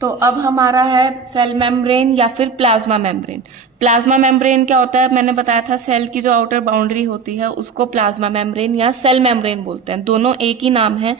तो अब हमारा है सेल मेम्ब्रेन या फिर प्लाज्मा मेम्ब्रेन। प्लाज्मा मेम्ब्रेन क्या होता है, मैंने बताया था सेल की जो आउटर बाउंड्री होती है उसको प्लाज्मा मेम्ब्रेन या सेल मेम्ब्रेन बोलते हैं, दोनों एक ही नाम है।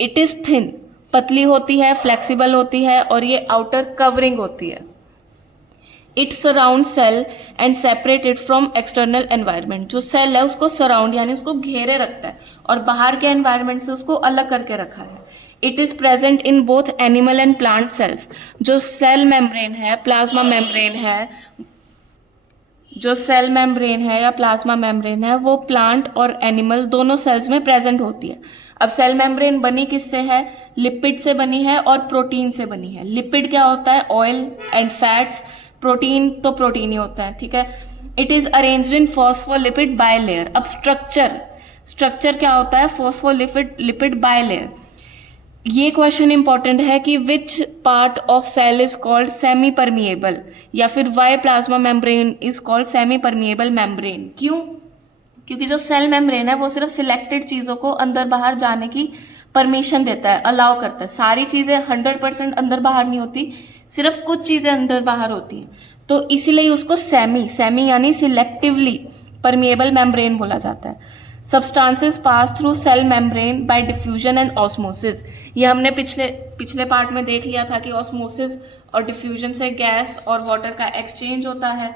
इट इज थिन, पतली होती है, फ्लेक्सिबल होती है और ये आउटर कवरिंग होती है। It surround cell and separate it from external environment. जो सेल है उसको सराउंड यानी उसको घेरे रखता है और बाहर के एनवायरनमेंट से उसको अलग करके रखा है। It is present in both animal and plant cells. जो सेल मेम्ब्रेन है, प्लाज्मा मेम्ब्रेन है, जो सेल मेम्ब्रेन है या प्लाज्मा मेम्ब्रेन है वो प्लांट और एनिमल दोनों सेल्स में प्रेजेंट होती है। अब सेल मेम्ब्रेन बनी किससे है, लिपिड से बनी है और प्रोटीन से बनी है। लिपिड क्या होता है, ऑयल एंड फैट्स। प्रोटीन तो प्रोटीन ही होता है, ठीक है। It is arranged in phospholipid bilayer. अब स्ट्रक्चर क्या होता है, फॉस्फोलिपिड बायलेयर। ये क्वेश्चन इंपॉर्टेंट है कि which part of cell is called semi permeable, या फिर why plasma membrane is called semi permeable membrane. क्यों, क्योंकि जो सेल मेम्ब्रेन है वो सिर्फ सिलेक्टेड चीजों को अंदर बाहर जाने की परमिशन देता है, अलाउ करता है। सारी चीजें 100% अंदर बाहर नहीं होती, सिर्फ कुछ चीजें अंदर बाहर होती हैं, तो इसीलिए उसको सेमी यानी सिलेक्टिवली परमिएबल मेम्ब्रेन बोला जाता है। Substances pass through cell membrane by diffusion and osmosis. ये हमने पिछले पार्ट में देख लिया था कि ऑस्मोसिस और डिफ्यूजन से गैस और वाटर का एक्सचेंज होता है।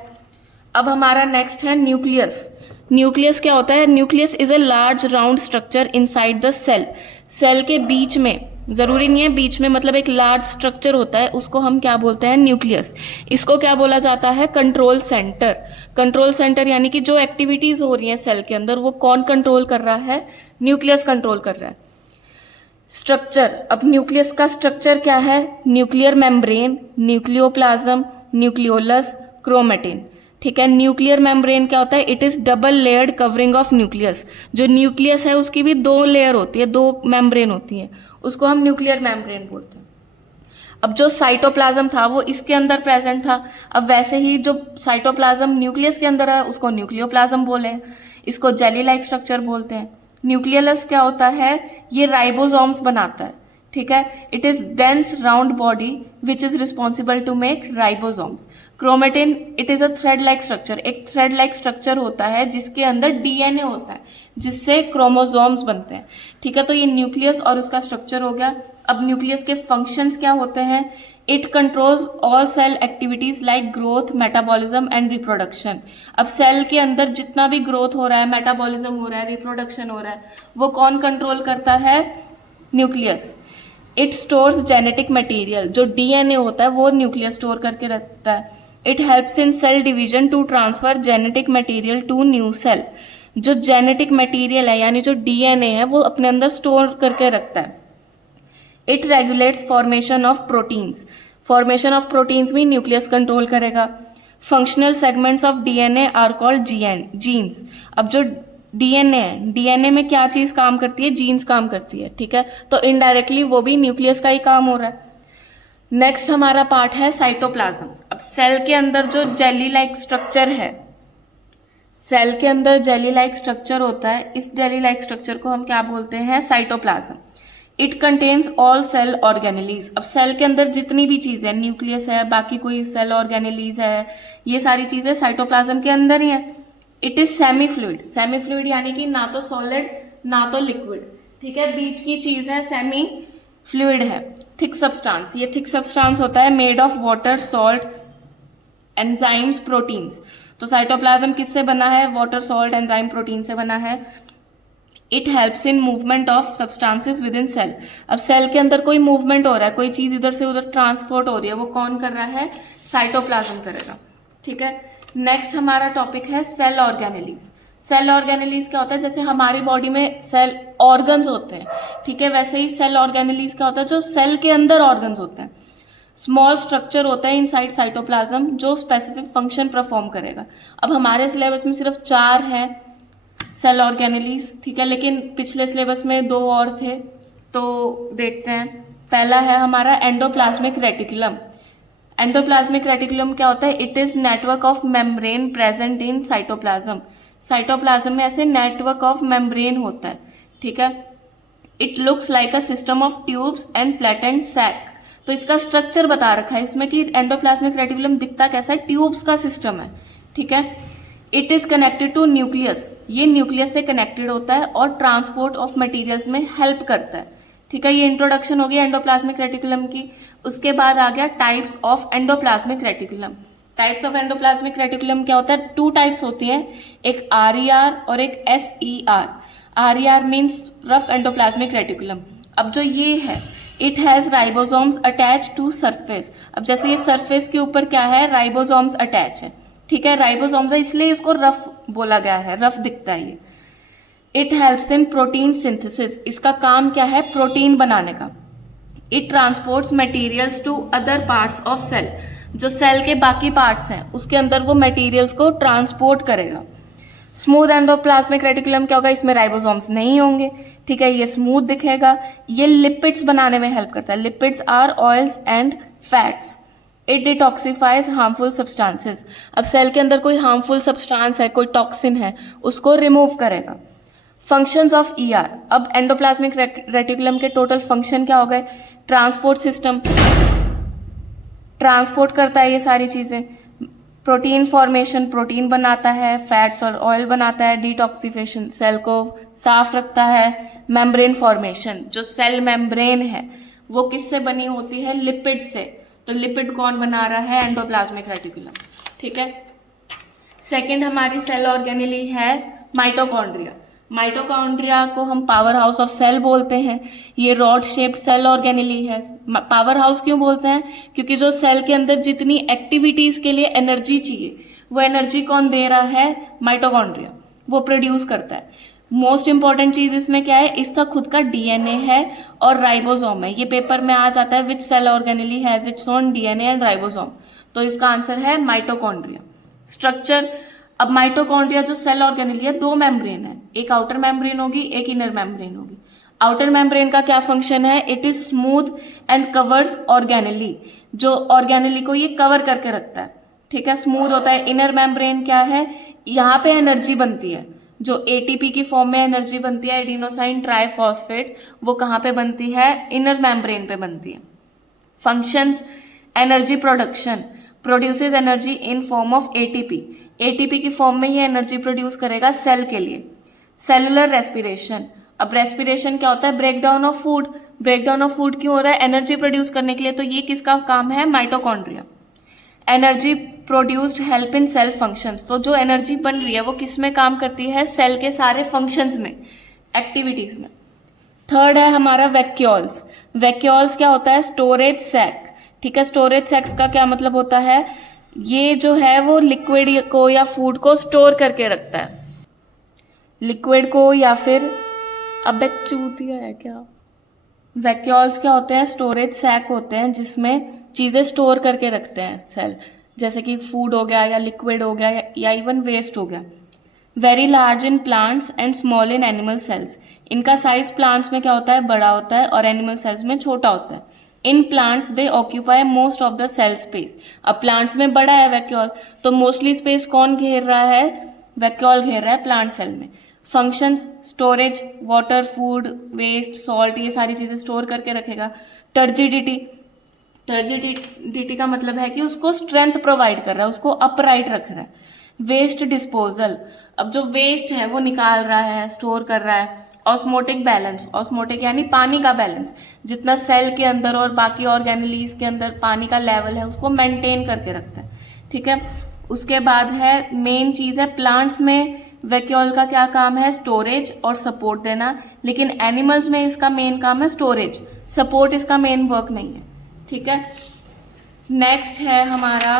अब हमारा नेक्स्ट है न्यूक्लियस। न्यूक्लियस क्या होता है, nucleus is a large round structure inside the cell. Cell के बीच में, जरूरी नहीं है बीच में, मतलब एक लार्ज स्ट्रक्चर होता है, उसको हम क्या बोलते हैं, न्यूक्लियस। इसको क्या बोला जाता है, कंट्रोल सेंटर। कंट्रोल सेंटर यानी कि जो एक्टिविटीज हो रही हैं सेल के अंदर वो कौन कंट्रोल कर रहा है, न्यूक्लियस कंट्रोल कर रहा है। स्ट्रक्चर, अब न्यूक्लियस का स्ट्रक्चर क्या है, nuclear membrane, nucleoplasm, nucleolus, chromatin. ठीक है, न्यूक्लियर मेम्ब्रेन क्या होता है, it is double layered covering of nucleus. जो न्यूक्लियस है उसकी भी 2 लेयर होती है, 2 मेम्ब्रेन होती है, उसको हम न्यूक्लियर मेम्ब्रेन बोलते हैं। अब जो साइटोप्लाज्म था वो इसके अंदर प्रेजेंट था, अब वैसे ही जो साइटोप्लाज्म न्यूक्लियस के अंदर है उसको न्यूक्लियोप्लाज्म बोले, इसको जेली लाइक स्ट्रक्चर बोलते हैं। न्यूक्लियस क्या होता है, ये राइबोसोम्स बनाता है, ठीक है। It is dense round body which is responsible to make ribosomes. Chromatin, it is a thread like structure. एक थ्रेड लाइक स्ट्रक्चर होता है जिसके अंदर डीएनए होता है जिससे क्रोमोसोम्स बनते हैं, ठीक है। तो ये न्यूक्लियस और उसका स्ट्रक्चर हो गया। अब न्यूक्लियस के फंक्शंस क्या होते हैं, it controls all cell activities like growth, metabolism and reproduction. अब सेल के अंदर जितना भी ग्रोथ हो रहा है, मेटाबॉलिज्म हो रहा है, रिप्रोडक्शन हो रहा है, वो कौन कंट्रोल करता है, nucleus. It stores genetic material, जो डीएनए होता है वो न्यूक्लियस स्टोर करके रखता है। It helps in cell division to transfer genetic material to new cell. जो जेनेटिक मटेरियल है यानी जो डीएनए है वो अपने अंदर स्टोर करके रखता है। It regulates formation of proteins. Formation of proteins भी न्यूक्लियस कंट्रोल करेगा। Functional segments of DNA are called genes. अब जो डीएनए है, डीएनए में क्या चीज काम करती है, जीन्स काम करती है, ठीक है। तो इनडायरेक्टली वो भी न्यूक्लियस का ही काम हो रहा है। नेक्स्ट हमारा पार्ट है साइटोप्लाज्म। अब सेल के अंदर जो जेली लाइक स्ट्रक्चर है, सेल के अंदर जेली लाइक स्ट्रक्चर होता है, इस जेली लाइक स्ट्रक्चर को हम क्या बोलते हैं, cytoplasm. It contains all cell organelles. अब सेल के अंदर जितनी भी चीजें, न्यूक्लियस है, बाकी कोई सेल ऑर्गेनेलीज है, ये सारी चीजें साइटोप्लाज्म के अंदर ही है। It is semi fluid. Semi fluid यानी कि ना तो सॉलिड ना तो लिक्विड, ठीक है, बीच की चीज है, सेमी फ्लूइड है। थिक सब्सटेंस, ये थिक सब्सटेंस होता है made of water, salt, enzymes, proteins. तो साइटोप्लाज्म किससे बना है, वाटर, सॉल्ट, एंजाइम, प्रोटीन से बना है। It helps in movement of substances within cell. अब सेल के अंदर कोई मूवमेंट हो रहा है, कोई चीज इधर से उधर ट्रांसपोर्ट हो रही है, वो कौन कर रहा है, साइटोप्लाज्म करेगा, ठीक है। नेक्स्ट हमारा टॉपिक है सेल ऑर्गेनेलीज। सेल ऑर्गेनेलीज क्या होता है, जैसे हमारी बॉडी में सेल ऑर्गन्स होते हैं, ठीक है, वैसे ही सेल ऑर्गेनेलीज क्या होता है, जो सेल के अंदर ऑर्गन्स होते हैं। स्मॉल स्ट्रक्चर होता है इनसाइड साइटोप्लाज्म जो स्पेसिफिक फंक्शन परफॉर्म करेगा। अब हमारे सिलेबस में सिर्फ 4 हैं सेल ऑर्गेनेलीज, ठीक है, लेकिन पिछले सिलेबस में 2 और थे, तो देखते हैं। पहला है हमारा एंडोप्लाज्मिक रेटिकुलम। एंडोप्लाज्मिक रेटिकुलम क्या होता है, it is network of membrane present in cytoplasm. Cytoplasm में ऐसे नेटवर्क ऑफ मेम्ब्रेन होता है, ठीक है। It looks like a system of tubes and flattened sac. तो इसका स्ट्रक्चर बता रखा है इसमें कि एंडोप्लाज्मिक रेटिकुलम दिखता कैसा है, ट्यूब्स का सिस्टम है, ठीक है। It is connected to nucleus, ये न्यूक्लियस से कनेक्टेड होता है और ट्रांसपोर्ट ऑफ मटेरियल्स में हेल्प करता है, ठीक है। ये इंट्रोडक्शन होगी एंडोप्लाज्मिक रेटिकुलम की। उसके बाद आ गया types of endoplasmic reticulum. Types of endoplasmic reticulum क्या होता है, 2 टाइप्स होती हैं, एक RER और एक SER। RER means rough endoplasmic reticulum. अब जो ये है, it has ribosomes attach to surface. अब जैसे ये सरफेस के ऊपर क्या है, राइबोसोम्स अटैच है, ठीक है। राइबोसोम्स है इसलिए इसको रफ बोला गया है, रफ दिखता है ये। It helps in protein synthesis, इसका काम क्या है, प्रोटीन बनाने का। It transports materials to other parts of cell, जो सेल के बाकी पार्ट्स हैं उसके अंदर वो मटेरियल्स को ट्रांसपोर्ट करेगा। स्मूथ एंडोप्लाज्मिक रेटिकुलम क्या होगा, इसमें राइबोसोम्स नहीं होंगे, ठीक है, ये स्मूथ दिखेगा। ये लिपिड्स बनाने में हेल्प करता है। Lipids are oils and fats. It detoxifies harmful substances, अब सेल के अंदर कोई हार्मफुल सब्सटेंस है, कोई टॉक्सिन है, उसको रिमूव करेगा। फंक्शंस ऑफ ER, अब एंडोप्लाज्मिक रेटिकुलम के टोटल फंक्शन क्या हो गए, ट्रांसपोर्ट सिस्टम, ट्रांसपोर्ट करता है ये सारी चीज़ें। प्रोटीन फॉर्मेशन, प्रोटीन बनाता है, फैट्स और ऑयल बनाता है। डिटॉक्सिफिकेशन, सेल को साफ रखता है। मेम्ब्रेन फॉर्मेशन, जो सेल मेम्ब्रेन है वो किससे बनी होती है, लिपिड से। तो लिपिड कौन बना रहा है, एंडोप्लाज्मिक रेटिकुलम, ठीक है। सेकेंड हमारी सेल ऑर्गेनेली है माइटोकॉन्ड्रिया। माइटोकॉन्ड्रिया को हम पावर हाउस ऑफ सेल बोलते हैं। ये रॉड शेप्ड सेल ऑर्गेनेली है। पावर हाउस क्यों बोलते हैं, क्योंकि जो सेल के अंदर जितनी एक्टिविटीज के लिए एनर्जी चाहिए वो एनर्जी कौन दे रहा है, माइटोकॉन्ड्रिया, वो प्रोड्यूस करता है। मोस्ट इंपॉर्टेंट चीज इसमें क्या है, इसका खुद का DNA है और राइबोसोम है। ये पेपर में आ जाता है, which cell organelle has its own DNA and ribosome, तो इसका आंसर है माइटोकॉन्ड्रिया। स्ट्रक्चर, अब माइटोकॉन्ड्रिया जो सेल ऑर्गेनेली है, 2 मेम्ब्रेन है, एक आउटर मेम्ब्रेन होगी, एक इनर मेम्ब्रेन होगी। आउटर मेम्ब्रेन का क्या फंक्शन है, it is smooth and covers organelle, जो ऑर्गेनेली को ये कवर करके रखता है, ठीक है, स्मूथ होता है। इनर मेम्ब्रेन क्या है, यहाँ पे एनर्जी बनती है, जो ATP की फॉर्म में एनर्जी बनती है, एडिनोसाइन ट्राइफॉस्फेट, वो कहाँ पे बनती है, इनर मेम्ब्रेन पे बनती है। Functions, energy production, produces energy in form of ATP की फॉर्म में ये एनर्जी प्रोड्यूस करेगा सेल के लिए। सेलुलर रेस्पिरेशन, अब रेस्पिरेशन क्या होता है, break down of food. Break down of food क्यों हो रहा है, एनर्जी प्रोड्यूस करने के लिए, तो ये किसका काम है, mitochondria. Energy produced help in cell functions, तो जो एनर्जी बन रही है वो किस में काम करती है, सेल के सारे फंक्शंस में, एक्टिविटीज में। थर्ड है हमारा वैक्यूल्स। वैक्यूल्स क्या होता है, स्टोरेज सैक, ठीक है। स्टोरेज सैक्स का क्या मतलब होता है, ये जो है वो लिक्विड को या फूड को स्टोर करके रखता है, लिक्विड को या फिर, अब एक चूतिया है क्या। वैक्यूल्स क्या होते हैं, स्टोरेज सैक होते हैं जिसमें चीज़ें स्टोर करके रखते हैं सेल, जैसे कि फूड हो गया या लिक्विड हो गया या इवन वेस्ट हो गया। Very large in plants and small in animal cells, इनका साइज प्लांट्स में क्या होता है, बड़ा होता है, और एनिमल सेल्स में छोटा होता है। In plants they occupy most of the cell space, अब प्लांट्स में बड़ा है वैक्यूल, तो मोस्टली स्पेस कौन घेर रहा है, वैक्यूल घेर रहा है प्लांट सेल में। Functions, storage, water, food, waste, salt, ये सारी चीज़ें स्टोर करके रखेगा। टर्जिडिटी, टर्जिडिटी का मतलब है कि उसको स्ट्रेंथ प्रोवाइड कर रहा है, उसको अपराइट रख रहा है। वेस्ट डिस्पोजल, अब जो वेस्ट है वो निकाल रहा है, स्टोर कर रहा है। ऑस्मोटिक बैलेंस, ऑस्मोटिक यानी पानी का बैलेंस, जितना सेल के अंदर और बाकी ऑर्गेनेलीज के अंदर पानी का लेवल है उसको मेंटेन करके रखता है, ठीक है। उसके बाद है मेन चीज़ है, प्लांट्स में वैक्यूल का क्या काम है, स्टोरेज और सपोर्ट देना, लेकिन एनिमल्स में इसका मेन काम है स्टोरेज, सपोर्ट इसका मेन वर्क नहीं है, ठीक है। नेक्स्ट है हमारा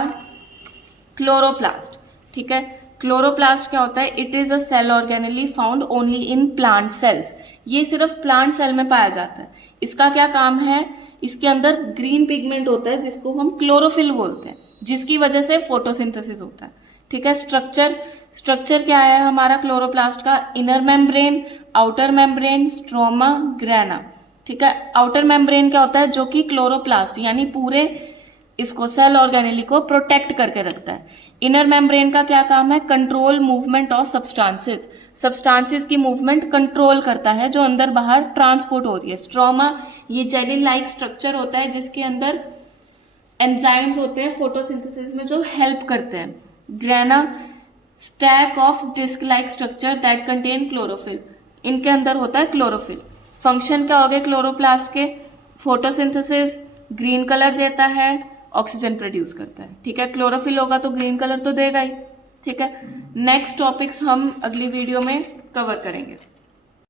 क्लोरोप्लास्ट, ठीक है। क्लोरोप्लास्ट क्या होता है, it is a cell organelle found only in plant cells, ये सिर्फ प्लांट सेल में पाया जाता है। इसका क्या काम है, इसके अंदर ग्रीन पिगमेंट होता है जिसको हम क्लोरोफिल बोलते हैं, जिसकी वजह से फोटोसिंथेसिस होता है, ठीक है। स्ट्रक्चर क्या है हमारा क्लोरोप्लास्ट का, inner membrane, outer membrane, stroma, grana, ठीक है। आउटर मेम्ब्रेन क्या होता है, जो कि क्लोरोप्लास्ट यानी पूरे इसको सेल ऑर्गेनेली को प्रोटेक्ट करके रखता है। इनर मेम्ब्रेन का क्या काम है? Control movement of substances, substances की मूवमेंट कंट्रोल करता है जो अंदर बाहर ट्रांसपोर्ट हो रही है। स्ट्रोमा ये जेली लाइक स्ट्रक्चर होता है जिसके अंदर एंजाइम्स होते हैं फोटोसिंथेसिस में जो हेल्प करते हैं। Grana stack of disc like structure that contain chlorophyll, इनके अंदर होता है क्लोरोफिल। फंक्शन क्या हो गए क्लोरोप्लास्ट के? फोटोसिंथेसिस, ग्रीन कलर देता है, ऑक्सीजन प्रोड्यूस करता है। ठीक है, क्लोरोफिल होगा तो ग्रीन कलर तो देगा ही। ठीक है, नेक्स्ट टॉपिक्स हम अगली वीडियो में कवर करेंगे।